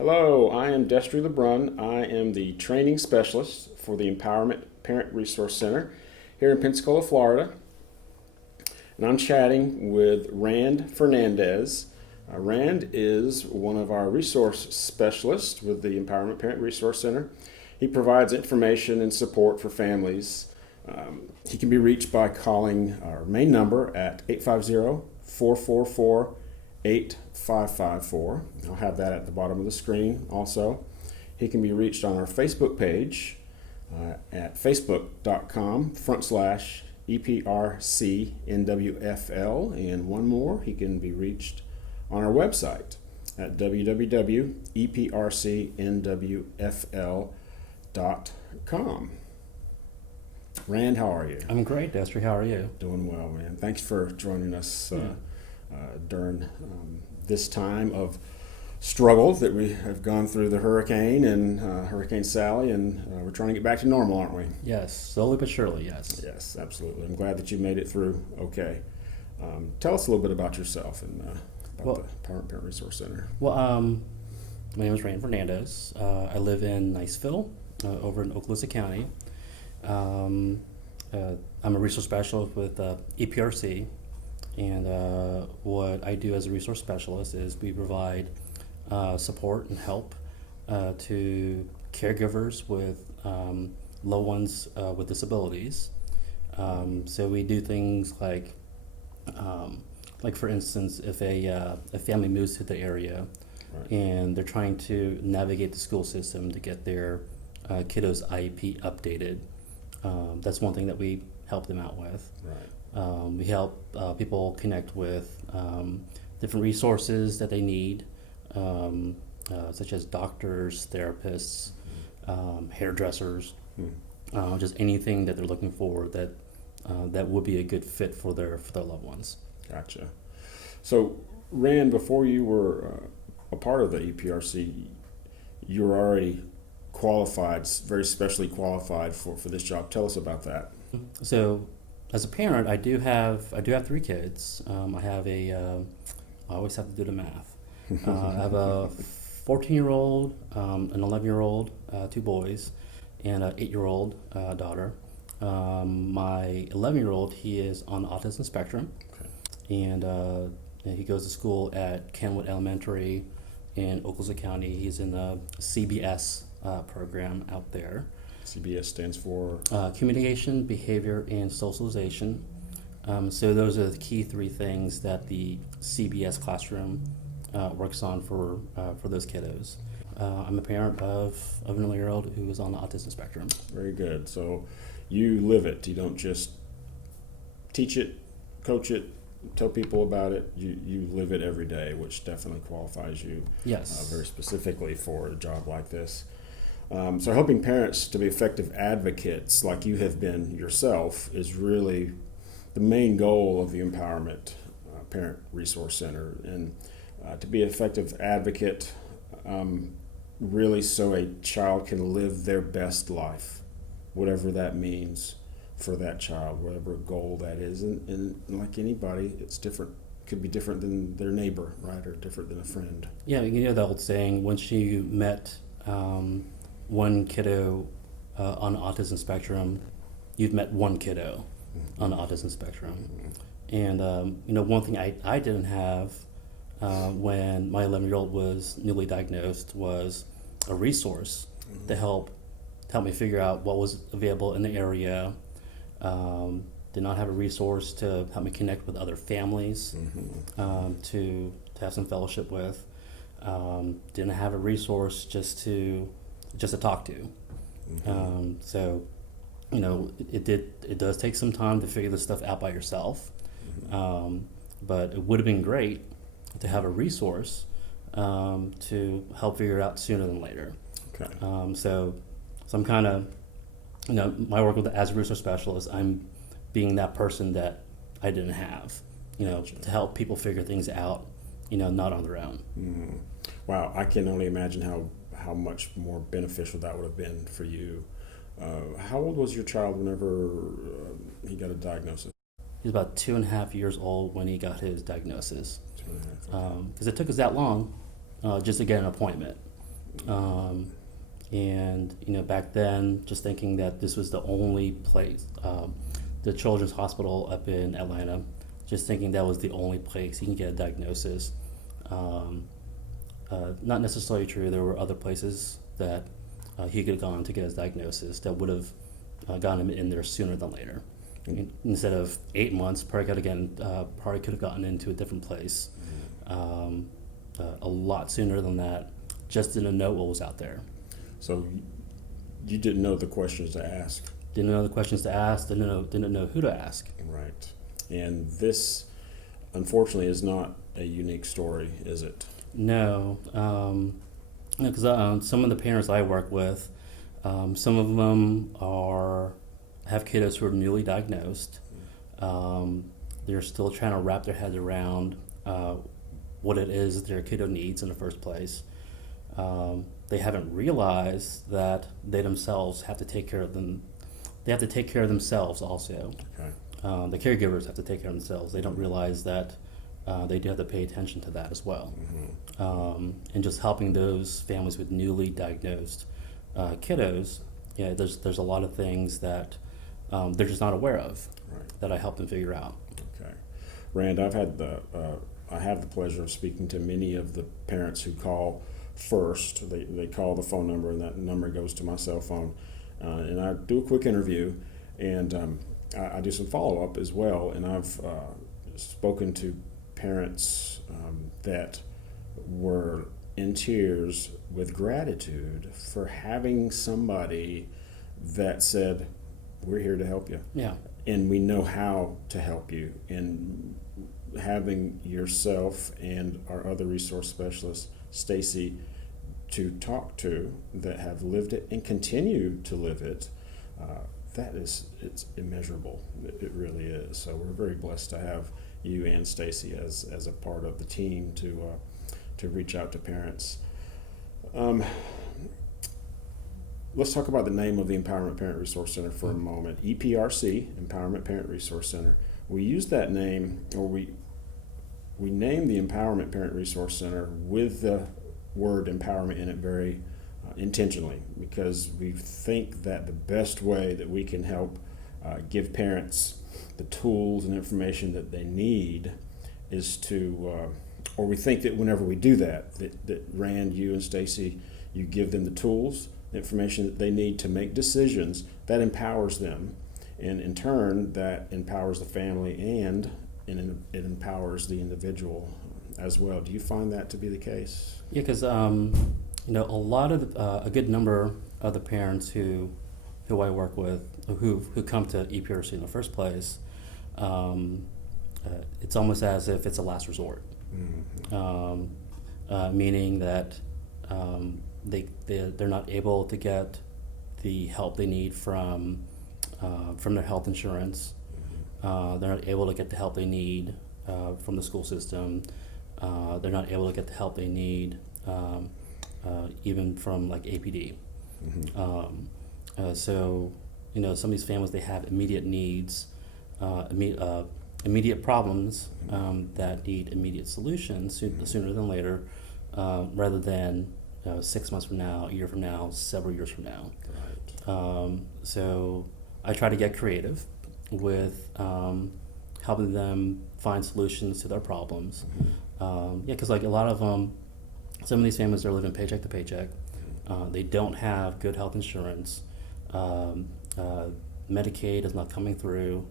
Hello, I am Destry LeBrun. I am the training specialist for the Empowerment Parent Resource Center here in Pensacola, Florida. And I'm chatting with Rand Fernandez. Rand is one of our resource specialists with the Empowerment Parent Resource Center. He provides information and support for families. He can be reached by calling our main number at 850-444-8554. I'll have that at the bottom of the screen also. He can be reached on our Facebook page at facebook.com/EPRCNWFL. And one more, he can be reached on our website at www.eprcnwfl.com. Rand, how are you? I'm great, Destry. How are you? Doing well, man. Thanks for joining us during this time of struggle that we have gone through the hurricane and Hurricane Sally, and we're trying to get back to normal, aren't we? Yes, slowly but surely, yes. Yes, absolutely. I'm glad that you made it through okay. Tell us a little bit about yourself and about the Parent Resource Center. Well, my name is Rand Fernandez. I live in Niceville, over in Okaloosa County. I'm a resource specialist with EPRC, and what I do as a resource specialist is we provide support and help to caregivers with loved ones with disabilities. So we do things like for instance, if a family moves to the area, right, and they're trying to navigate the school system to get their kiddo's IEP updated. That's one thing that we help them out with. Right. We help people connect with different resources that they need, such as doctors, therapists, hairdressers, just anything that they're looking for that would be a good fit for their loved ones. Gotcha. So, Rand, before you were a part of the EPRC, you were already qualified, very specially qualified for this job. Tell us about that. So, as a parent, I do have 3 kids. I always have to do the math. I have a 14-year-old, an 11-year-old, 2 boys, and an 8-year-old daughter. My 11-year-old, he is on the autism spectrum, okay, and he goes to school at Kenwood Elementary in Okaloosa County. He's in the CBS program out there. CBS stands for? Communication, Behavior, and Socialization. So those are the key 3 things that the CBS classroom works on for those kiddos. I'm a parent of an 11-year-old who is on the autism spectrum. Very good. So you live it. You don't just teach it, coach it, tell people about it. You live it every day, which definitely qualifies you, yes, very specifically for a job like this. So helping parents to be effective advocates like you have been yourself is really the main goal of the Empowerment Parent Resource Center. And to be an effective advocate, really so a child can live their best life, whatever that means for that child, whatever goal that is. And like anybody, it's different. Could be different than their neighbor, right, or different than a friend. Yeah, you know the old saying, once you met one kiddo on the autism spectrum, you've met one kiddo on the autism spectrum. And one thing I didn't have when my 11-year-old was newly diagnosed was a resource to help me figure out what was available in the area. Did not have a resource to help me connect with other families, to have some fellowship with. Didn't have a resource just to talk to. So, it does take some time to figure this stuff out by yourself. But it would have been great to have a resource to help figure it out sooner than later. Okay. So I'm kind of, my work as a resource specialist, I'm being that person that I didn't have, Gotcha. To help people figure things out, not on their own. Wow, I can only imagine how much more beneficial that would have been for you. How old was your child whenever he got a diagnosis? He was about 2.5 years old when he got his diagnosis. 2.5. Because it took us that long just to get an appointment. And back then, just thinking that this was the only place, the Children's Hospital up in Atlanta, just thinking that was the only place he can get a diagnosis. Not necessarily true. There were other places that he could have gone to get his diagnosis that would have gotten him in there sooner than later. Instead of 8 months, probably could have gotten into a different place a lot sooner than that. Just didn't know what was out there. So you didn't know the questions to ask. Didn't know the questions to ask. Didn't know who to ask. Right. And this, unfortunately, is not a unique story, is it? No, because some of the parents I work with, some of them have kiddos who are newly diagnosed. They're still trying to wrap their heads around what it is their kiddo needs in the first place. They haven't realized that they themselves have to take care of them. They have to take care of themselves also. Okay. The caregivers have to take care of themselves. They don't realize that they do have to pay attention to that as well. And just helping those families with newly diagnosed kiddos, there's a lot of things that they're just not aware of. Right. That I help them figure out. Okay. Rand, I have the pleasure of speaking to many of the parents who call first. They call the phone number, and that number goes to my cell phone. And I do a quick interview, and I do some follow-up as well. And I've spoken to parents that were in tears with gratitude for having somebody that said, "We're here to help you." Yeah. And we know how to help you. And having yourself and our other resource specialist, Stacy, to talk to that have lived it and continue to live it, it's immeasurable. It really is. So we're very blessed to have you and Stacy as a part of the team to reach out to parents. Let's talk about the name of the Empowerment Parent Resource Center for a moment. EPRC, Empowerment Parent Resource Center. We use that name, or we name the Empowerment Parent Resource Center with the word empowerment in it very intentionally, because we think that the best way that we can help give parents the tools and information that they need is to, or we think that whenever we do that Rand, you and Stacy, you give them the tools, the information that they need to make decisions that empowers them, and in turn that empowers the family and it empowers the individual as well. Do you find that to be the case? Yeah, because a lot of a good number of the parents who I work with who come to EPRC in the first place, it's almost as if it's a last resort. Mm-hmm. Meaning that they're not able to get the help they need from their health insurance. They're not able to get the help they need from the school system. They're not able to get the help they need even from like APD. Mm-hmm. So some of these families, they have immediate needs, immediate problems that need immediate solutions sooner than later, rather than 6 months from now, a year from now, several years from now. Right. So I try to get creative with helping them find solutions to their problems. Mm-hmm. Because like a lot of some of these families are living paycheck to paycheck. They don't have good health insurance. Medicaid is not coming through.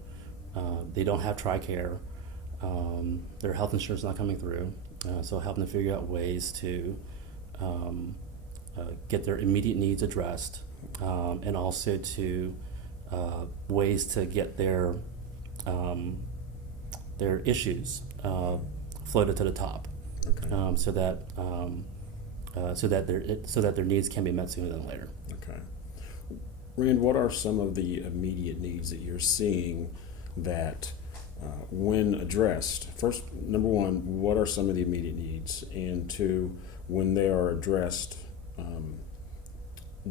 They don't have TRICARE. Their health insurance is not coming through. So helping them figure out ways to get their immediate needs addressed, and also to ways to get their issues floated to the top. Okay. So that their needs can be met sooner than later. Okay. Rand, what are some of the immediate needs that you're seeing that, when addressed, first, number one, what are some of the immediate needs? And two, when they are addressed,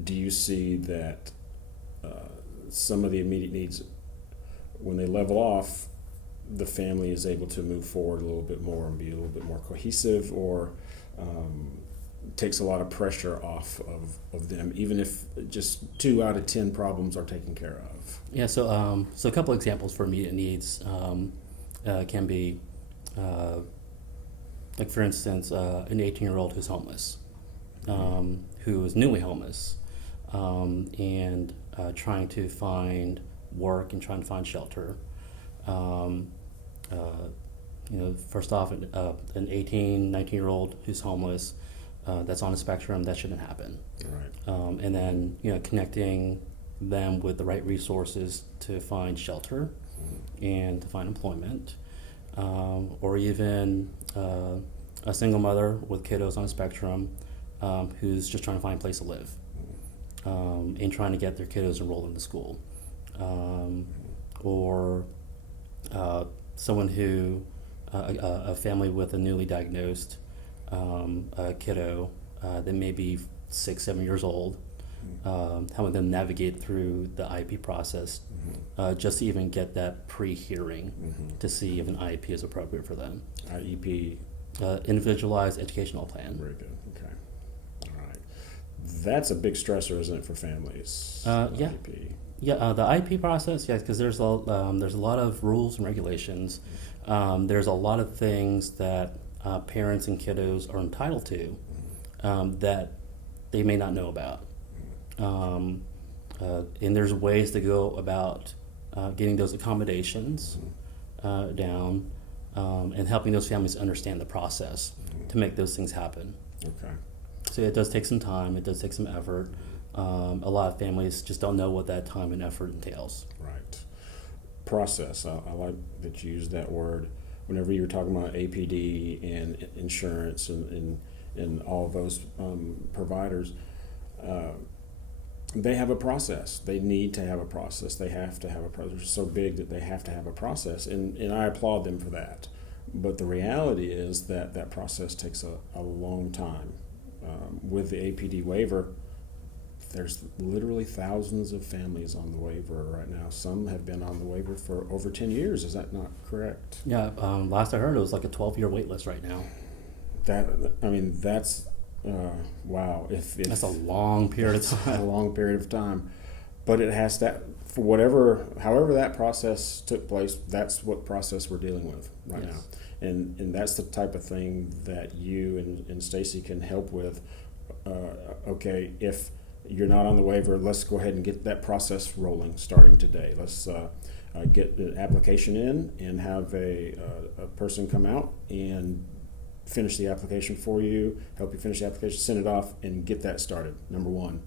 do you see that some of the immediate needs, when they level off, the family is able to move forward a little bit more and be a little bit more cohesive, or takes a lot of pressure off of them, even if just 2 out of 10 problems are taken care of. Yeah, so a couple examples for immediate needs can be, like for instance, an 18-year-old who's homeless, who is newly homeless, and trying to find work and trying to find shelter. First off, an 18, 19-year-old who's homeless, that's on a spectrum, that shouldn't happen. Right. And then, connecting them with the right resources to find shelter and to find employment, or even a single mother with kiddos on a spectrum who's just trying to find a place to live, and trying to get their kiddos enrolled into school, or someone who a family with a newly diagnosed a kiddo that may be 6, 7 years old, helping them navigate through the IEP process, just to even get that pre-hearing to see if an IEP is appropriate for them. IEP. Individualized educational plan. Very good. Okay. All right. That's a big stressor, isn't it, for families? Yeah. IEP. Yeah, the IEP process, yes, because there's a lot of rules and regulations. There's a lot of things that parents and kiddos are entitled to that they may not know about. And there's ways to go about getting those accommodations down, and helping those families understand the process to make those things happen. Okay. So it does take some time, it does take some effort. A lot of families just don't know what that time and effort entails. Right. Process. I like that you used that word. Whenever you were talking about APD and insurance and all of those providers, they have a process. They need to have a process. They have to have a process. They're so big that they have to have a process, and I applaud them for that. But the reality is that that process takes a long time. With the APD waiver, there's literally thousands of families on the waiver right now. Some have been on the waiver for over 10 years. Is that not correct? Yeah, last I heard it was like a 12-year wait list right now. That's wow. If That's a long period of time. A long period of time. But it has that, for however that process took place, that's what process we're dealing with right Yes. now. And that's the type of thing that you and Stacy can help with. Okay, if you're not on the waiver, let's go ahead and get that process rolling starting today. Let's get the application in and have a person come out and finish the application for you, help you finish the application, send it off, and get that started, number one.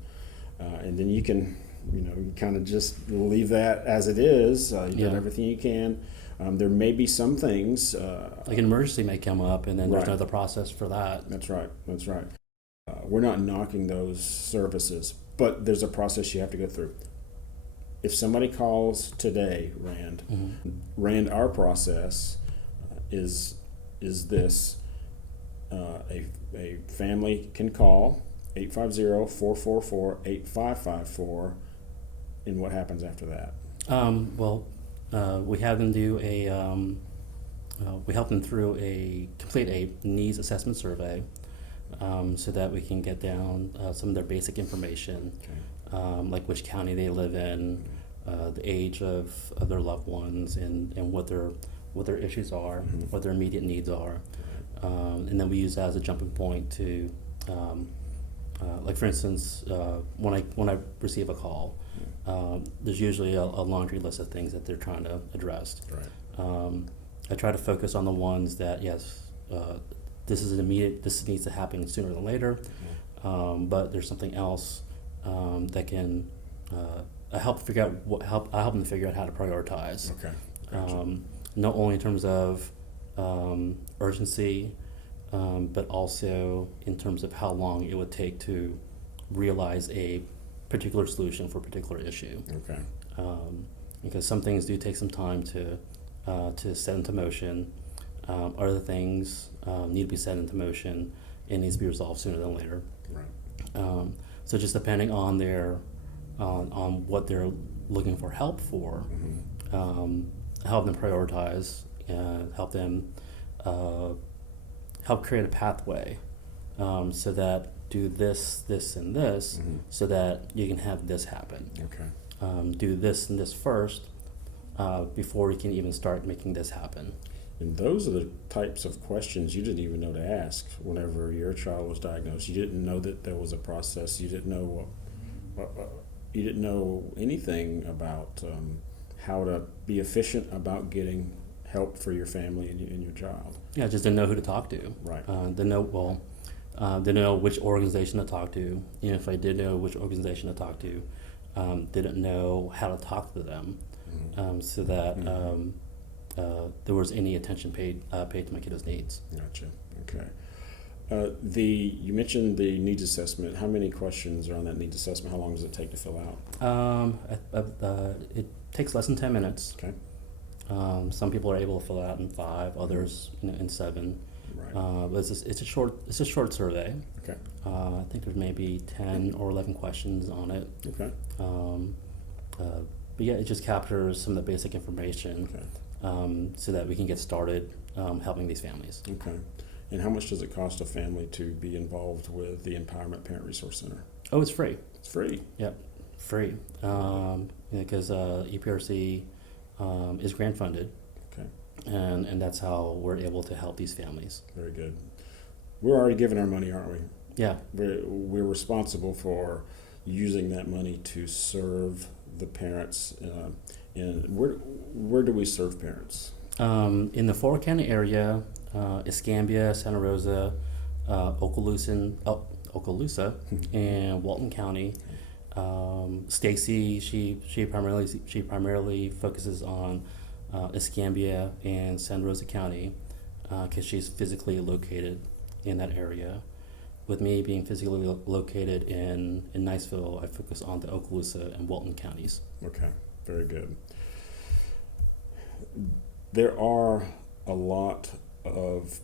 And then you can, you kind of just leave that as it is. You've done everything you can. There may be some things. Like an emergency may come up, and then there's Right. another process for that. That's right. We're not knocking those services, but there's a process you have to go through. If somebody calls today, Rand, our process is this. A family can call 850-444-8554, and what happens after that? We have them do we help them through complete a needs assessment survey, so that we can get down some of their basic information, like which county they live in, the age of their loved ones, and what their issues are, what their immediate needs are. And then we use that as a jumping point to, like for instance, when I receive a call, there's usually a laundry list of things that they're trying to address. Right. I try to focus on the ones that, yes, this is immediate, this needs to happen sooner than later, but there's something else that can I help them figure out how to prioritize. Okay. Gotcha. Not only in terms of urgency, but also in terms of how long it would take to realize a particular solution for a particular issue. Okay. Because some things do take some time to set into motion. Other things need to be set into motion and needs to be resolved sooner than later. Right. So just depending on on what they're looking for help for, help them prioritize, help them help create a pathway, so that do this, this, and this, Mm-hmm. so that you can have this happen. Okay. Do this and this first before you can even start making this happen. And those are the types of questions you didn't even know to ask whenever your child was diagnosed. You didn't know that there was a process. You didn't know you didn't know anything about how to be efficient about getting help for your family and your child. Yeah, just didn't know who to talk to. Right. Didn't know which organization to talk to. If I did know which organization to talk to, didn't know how to talk to them, so that there was any attention paid to my kiddos' needs. Gotcha. Okay. You mentioned the needs assessment. How many questions are on that needs assessment? How long does it take to fill out? It takes less than 10 minutes. Okay. Some people are able to fill it out in 5, others in 7. Right. But it's a short survey. Okay. I think there's maybe 10 or 11 questions on it. Okay. But yeah, it just captures some of the basic information, so that we can get started helping these families. Okay. And how much does it cost a family to be involved with the Empowerment Parent Resource Center? Oh, it's free. It's free. Yep, free. Because EPRC is grant funded. Okay. And that's how we're able to help these families. Very good. We're already giving our money, aren't we? Yeah. We're responsible for using that money to serve the parents. And where do we serve parents? In the 4 county area, Escambia, Santa Rosa, Okaloosa, and Walton County. Stacy, she primarily focuses on Escambia and Santa Rosa County, because she's physically located in that area. With me being physically located in Niceville, I focus on the Okaloosa and Walton counties. Okay, very good. There are a lot of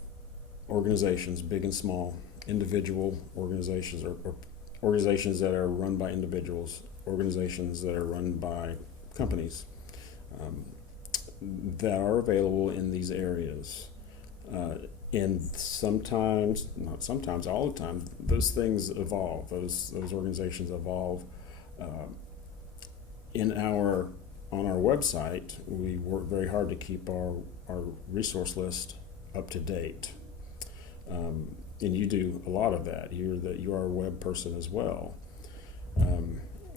organizations, big and small, individual organizations or organizations that are run by individuals, organizations that are run by companies that are available in these areas. And sometimes, not sometimes, all the time, those things evolve. Those organizations evolve. On our website, we work very hard to keep our resource list up to date. And you do a lot of that. You are a web person as well.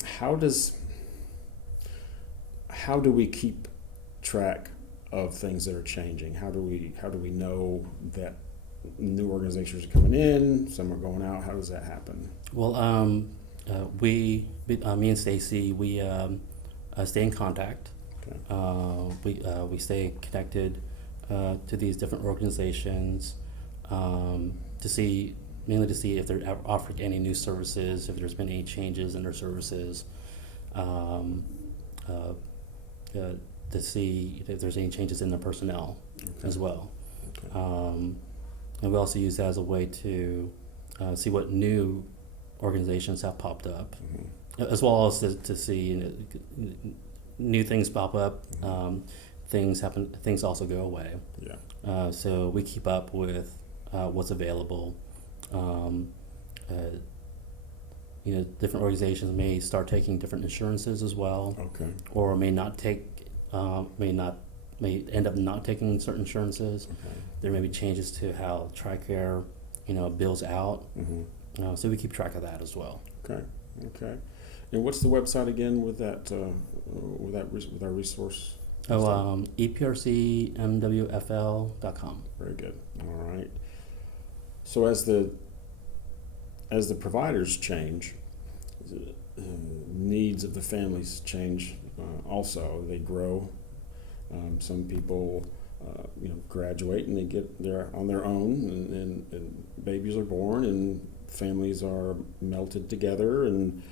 How do we keep track of things that are changing? How do we know that new organizations are coming in, some are going out? How does that happen? Well, me and Stacy, we stay in contact. Okay. We stay connected to these different organizations, mainly to see if they're offering any new services, if there's been any changes in their services, to see if there's any changes in the personnel as well. Okay. And we also use that as a way to see what new organizations have popped up, as well as to see new things pop up. Things happen. Things also go away. Yeah. So we keep up with what's available. Different organizations may start taking different insurances as well. Okay. Or may not take. May end up not taking certain insurances. Okay. There may be changes to how TRICARE, bills out. Mm-hmm. So we keep track of that as well. Okay. Okay. And what's the website again with our resource? EPRCMWFL.com. Very good. All right. So as the providers change, needs of the families change. Also, they grow. Some people, graduate and they get there on their own, and babies are born, and families are melted together, and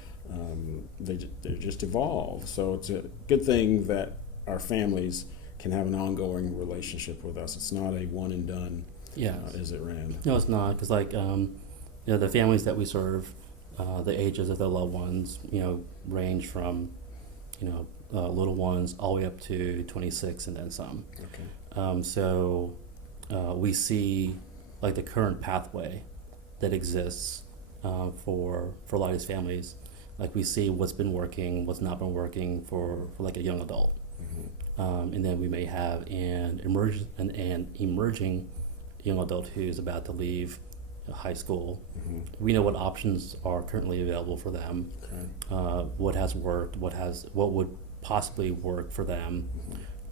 they just evolve. So it's a good thing that our families can have an ongoing relationship with us. It's not a one and done. Yeah. As it ran. No, it's not, because the families that we serve, the ages of the loved ones, range from, little ones all the way up to 26 and then some. Okay. So we see the current pathway that exists for a lot of these families. Like we see what's been working, what's not been working for like a young adult. And then we may have an emerging young adult who's about to leave high school. We know what options are currently available for them, what has worked, what would possibly work for them,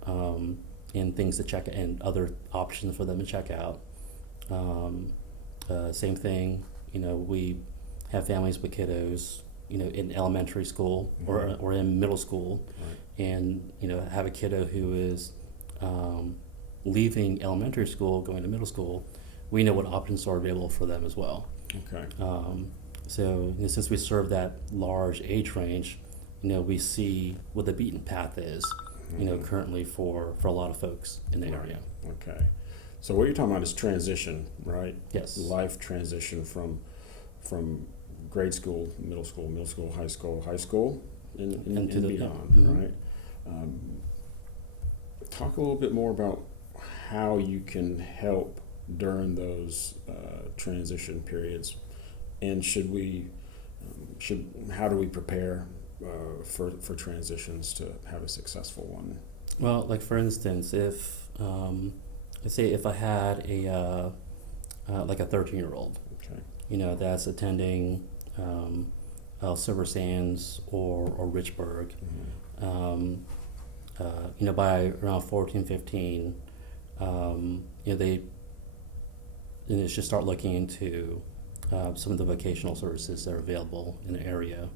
and things to check and other options for them to check out. Same thing, we have families with kiddos, in elementary school or in middle school, and have a kiddo who is leaving elementary school, going to middle school. We know what options are available for them as well. Okay. So since we serve that large age range, we see what the beaten path is, currently for a lot of folks in the area. Okay. So what you're talking about is transition, right? Yes. Life transition from grade school, middle school, high school, and beyond, right? Talk a little bit more about how you can help during those transition periods, and how do we prepare for transitions to have a successful one? Well, like for instance, if let's say if I had a like a 13-year-old, Okay. That's attending Silver Sands or Richburg, by around 14, 15, they should start looking into some of the vocational services that are available in the area.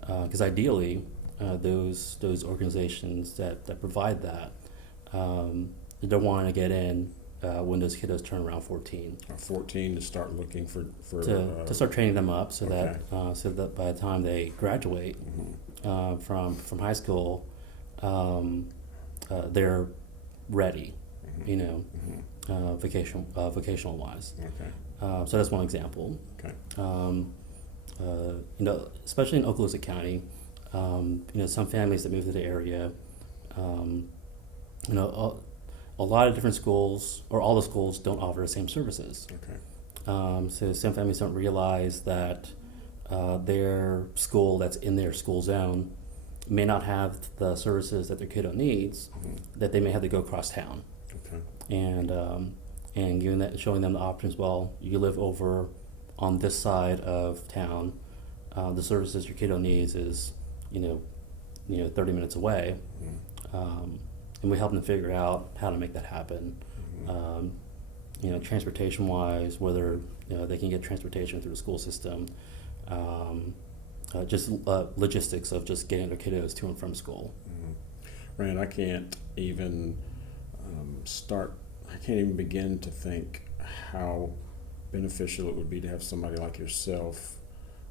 Because ideally, those organizations that provide that, they're wanting to get in when those kiddos turn around 14. 14 to start looking for to start training them up so Okay. that by the time they graduate from high school, they're ready, vocational wise. Okay. So that's one example. Okay. Especially in Okaloosa County, some families that move to the area, a lot of different schools, or all the schools, don't offer the same services. Okay. So some families don't realize that their school that's in their school zone may not have the services that their kiddo needs, that they may have to go across town. Okay. And giving that, showing them the options. Well, you live over on this side of town. The services your kiddo needs is, 30 minutes away. And we help them figure out how to make that happen. Transportation wise, whether they can get transportation through the school system, just logistics of just getting their kiddos to and from school. Rand, I can't even I can't even begin to think how beneficial it would be to have somebody like yourself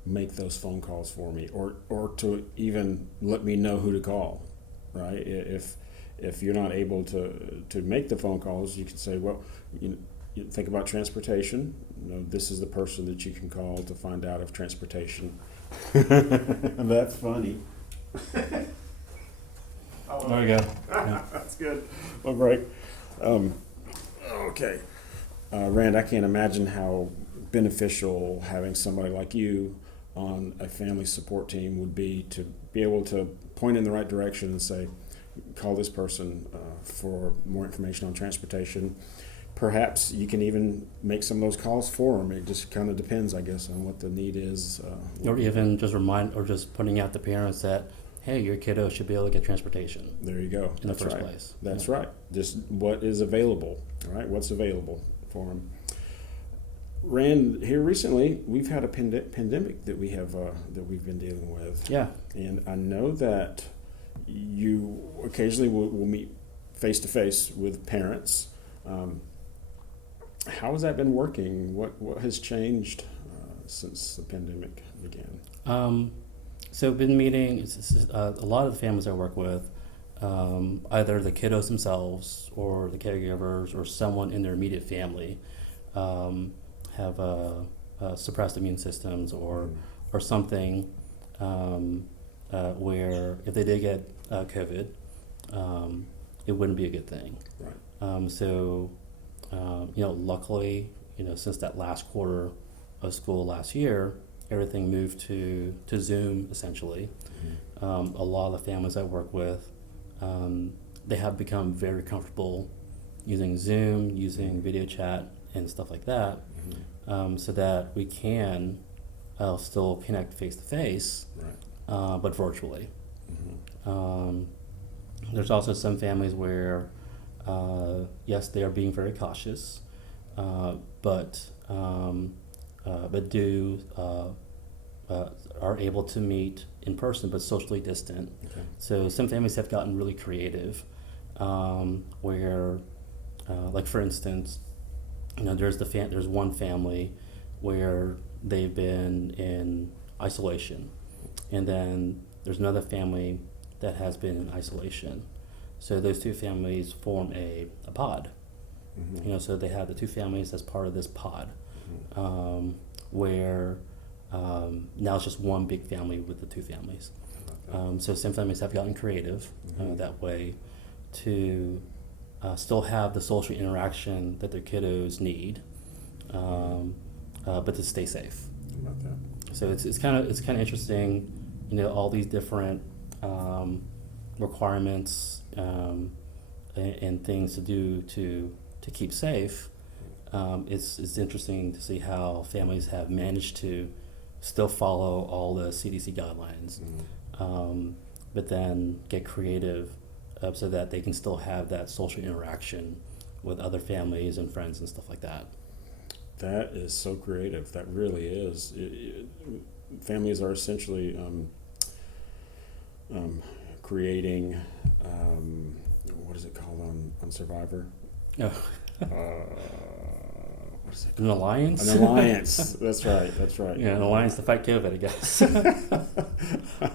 make those phone calls for me, or to even let me know who to call, right? If you're not able to make the phone calls, you can say, well, you think about transportation. This is the person that you can call to find out of transportation. That's funny. There we go. Yeah. That's good. All right. Okay. Rand, I can't imagine how beneficial having somebody like you on a family support team would be, to be able to point in the right direction and say, call this person for more information on transportation. Perhaps you can even make some of those calls for them. It just kind of depends, I guess, on what the need is. Or even just putting out the parents that, hey, your kiddo should be able to get transportation. There you go. In the first place. That's right. Just what is available, right? What's available for them. Rand, here recently, we've had a pandemic that we've been dealing with. Yeah. And I know that you occasionally will meet face to face with parents. How has that been working? What has changed since the pandemic began? So I've been meeting a lot of the families I work with, either the kiddos themselves or the caregivers or someone in their immediate family have suppressed immune systems or something where if they did get COVID, it wouldn't be a good thing. Right. Luckily, since that last quarter of school last year, everything moved to Zoom essentially. A lot of the families I work with, they have become very comfortable using Zoom, using video chat and stuff like that, so that we can still connect face to face, but virtually. There's also some families where, yes, they are being very cautious, but are able to meet in person but socially distant. So some families have gotten really creative, where, like for instance, there's one family where they've been in isolation, and then there's another family that has been in isolation. So those two families form a pod. So they have the two families as part of this pod, where now it's just one big family with the two families. So some families have gotten creative that way to still have the social interaction that their kiddos need, but to stay safe. About that. So it's kind of interesting, all these different requirements and things to do to keep safe. It's interesting to see how families have managed to still follow all the CDC guidelines, but then get creative so that they can still have that social interaction with other families and friends and stuff like that. That is so creative. That really is. Families are essentially creating, what is it called on Survivor? Oh. What is it? An alliance? An alliance. That's right. Yeah, an alliance to fight COVID, I guess. All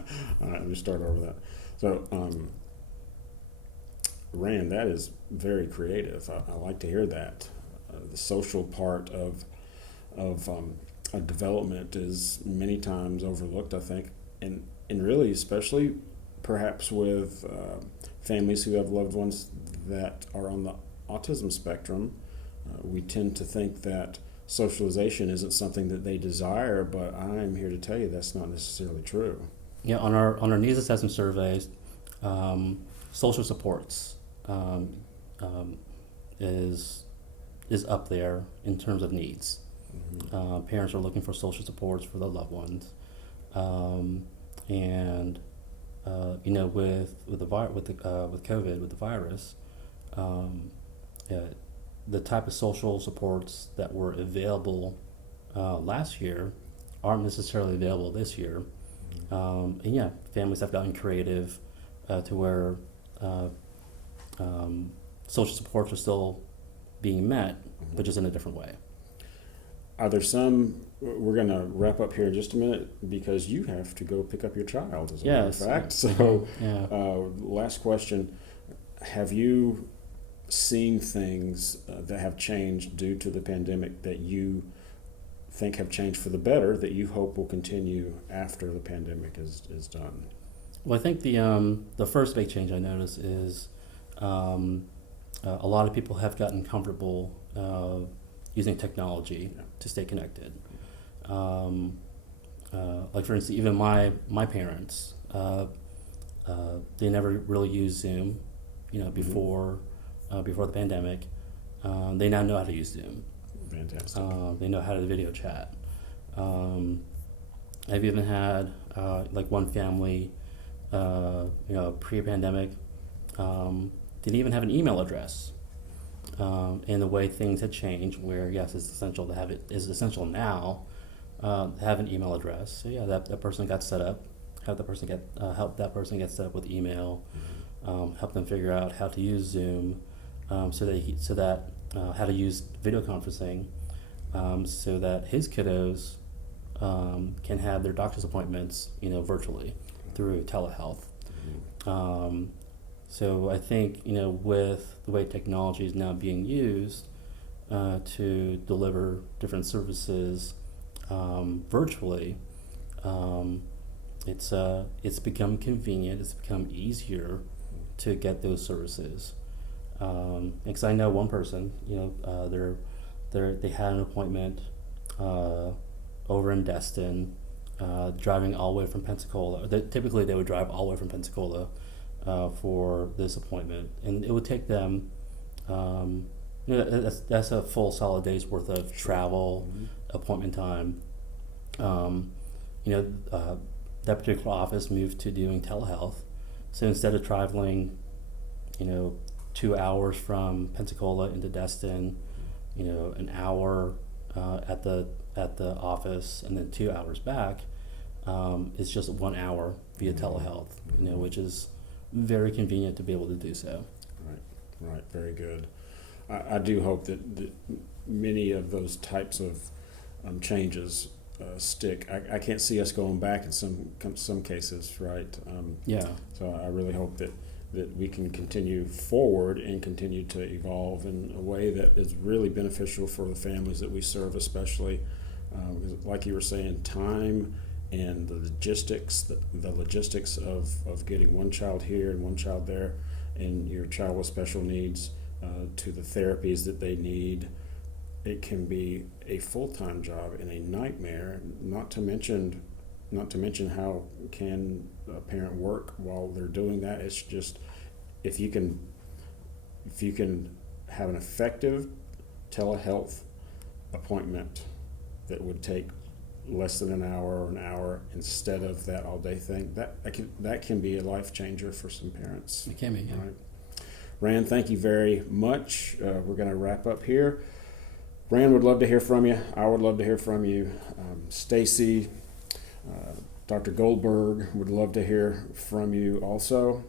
right, let me start over that. So, Rand, that is very creative. I like to hear that. The social part of development is many times overlooked, I think, and really, especially perhaps with families who have loved ones that are on the autism spectrum. We tend to think that socialization isn't something that they desire, but I'm here to tell you that's not necessarily true. Yeah, on our needs assessment surveys, social supports is up there in terms of needs. Parents are looking for social supports for their loved ones, and with COVID, with the virus, the type of social supports that were available last year aren't necessarily available this year. And yeah, families have gotten creative to where social supports are still being met, but just in a different way. Are there some, we're going to wrap up here in just a minute because you have to go pick up your child, as a matter of fact. So, last question. Have you seen things that have changed due to the pandemic that you think have changed for the better that you hope will continue after the pandemic is done? Well, I think the first big change I noticed is a lot of people have gotten comfortable using technology to stay connected. Like for instance, even my parents, they never really used Zoom, before the pandemic. They now know how to use Zoom. Fantastic. They know how to video chat. I've even had like one family, pre-pandemic, didn't even have an email address. And the way things had changed, where yes, it's essential to have it. Is essential now to have an email address. So yeah, that person got set up. Help that person get set up with email. Help them figure out how to use Zoom, so that how to use video conferencing, so that his kiddos can have their doctor's appointments, virtually through telehealth. So I think, with the way technology is now being used to deliver different services virtually, it's become convenient. It's become easier to get those services. Because I know one person, they had an appointment over in Destin driving all the way from Pensacola. Typically, they would drive all the way from Pensacola for this appointment, and it would take them. That's a full solid day's worth of travel, appointment time. Um, that particular office moved to doing telehealth, so instead of traveling, 2 hours from Pensacola into Destin, an hour at the office, and then 2 hours back. It's just 1 hour via telehealth, which is very convenient to be able to do so. Right. Very good. I do hope that many of those types of changes stick. I can't see us going back in some cases, right? So I really hope that we can continue forward and continue to evolve in a way that is really beneficial for the families that we serve, especially because, like you were saying, time and the logistics of getting one child here and one child there, and your child with special needs to the therapies that they need. It can be a full-time job and a nightmare. Not to mention how can a parent work while they're doing that. It's just if you can have an effective telehealth appointment that would take less than an hour or an hour instead of that all-day thing, that can be a life changer for some parents. It can be, yeah. Right. Rand, thank you very much. We're going to wrap up here. Rand would love to hear from you. I would love to hear from you. Stacy, Dr. Goldberg would love to hear from you also.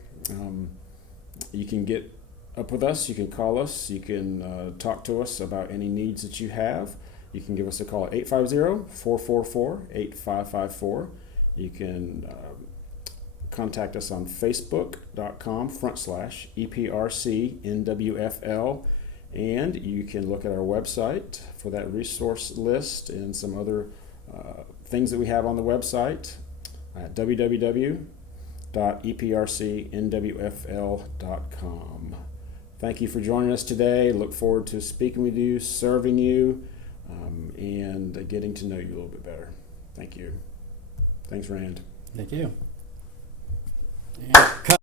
You can get up with us. You can call us. You can talk to us about any needs that you have. You can give us a call at 850-444-8554. You can contact us on facebook.com/EPRCNWFL. And you can look at our website for that resource list and some other things that we have on the website at www.eprcnwfl.com. Thank you for joining us today. Look forward to speaking with you, serving you, and getting to know you a little bit better. Thank you. Thanks, Rand. Thank you. And cut.